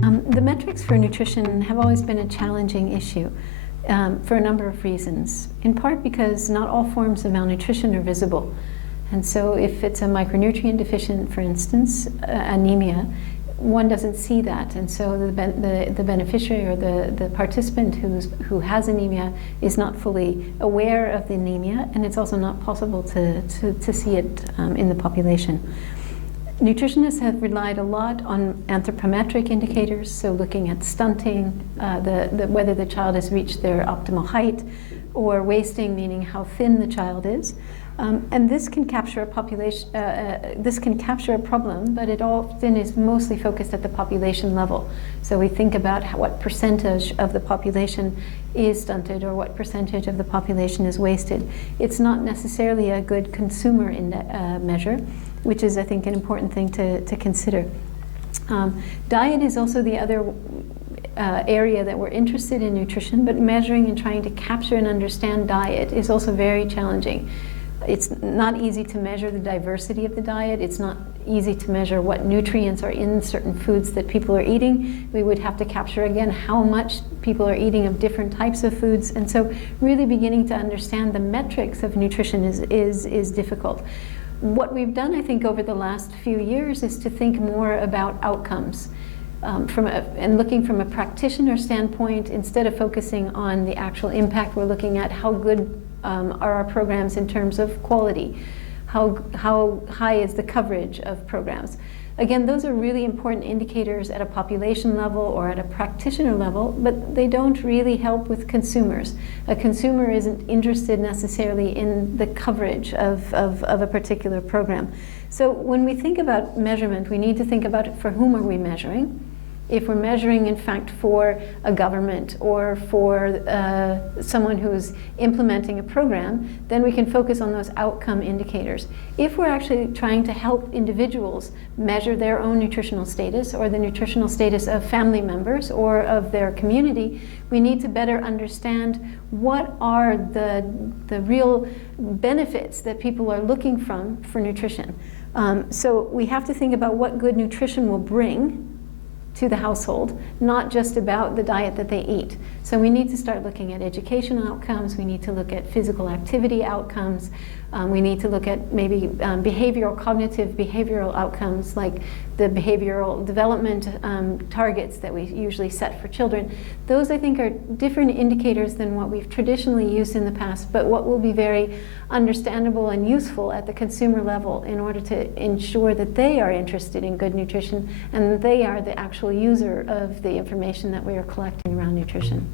The metrics for nutrition have always been a challenging issue for a number of reasons, in part because not all forms of malnutrition are visible. And so if it's a micronutrient deficient, for instance, anemia, one doesn't see that, and so the beneficiary or the participant who has anemia is not fully aware of the anemia, and it's also not possible to see it in the population. Nutritionists have relied a lot on anthropometric indicators, so looking at stunting, whether the child has reached their optimal height, or wasting, meaning how thin the child is. And this can capture a population. This can capture a problem, but it often is mostly focused at the population level. So we think about what percentage of the population is stunted, or what percentage of the population is wasted. It's not necessarily a good consumer measure, which is, I think, an important thing to consider. Diet is also the other area that we're interested in nutrition, but measuring and trying to capture and understand diet is also very challenging. It's not easy to measure the diversity of the diet. It's not easy to measure what nutrients are in certain foods that people are eating. We would have to capture, again, how much people are eating of different types of foods. And so really beginning to understand the metrics of nutrition is difficult. What we've done, I think, over the last few years is to think more about outcomes. And looking from a practitioner standpoint, instead of focusing on the actual impact, we're looking at how good are our programs in terms of quality, how high is the coverage of programs. Again, those are really important indicators at a population level or at a practitioner level, but they don't really help with consumers. A consumer isn't interested necessarily in the coverage of a particular program. So when we think about measurement, we need to think about for whom are we measuring. If we're measuring, in fact, for a government or for someone who's implementing a program, then we can focus on those outcome indicators. If we're actually trying to help individuals measure their own nutritional status or the nutritional status of family members or of their community, we need to better understand what are the real benefits that people are looking for nutrition. So we have to think about what good nutrition will bring to the household, not just about the diet that they eat. So we need to start looking at educational outcomes, we need to look at physical activity outcomes, we need to look at maybe cognitive behavioral outcomes, like the behavioral development targets that we usually set for children. Those, I think, are different indicators than what we've traditionally used in the past, but what will be very understandable and useful at the consumer level in order to ensure that they are interested in good nutrition and they are the actual user of the information that we are collecting around nutrition.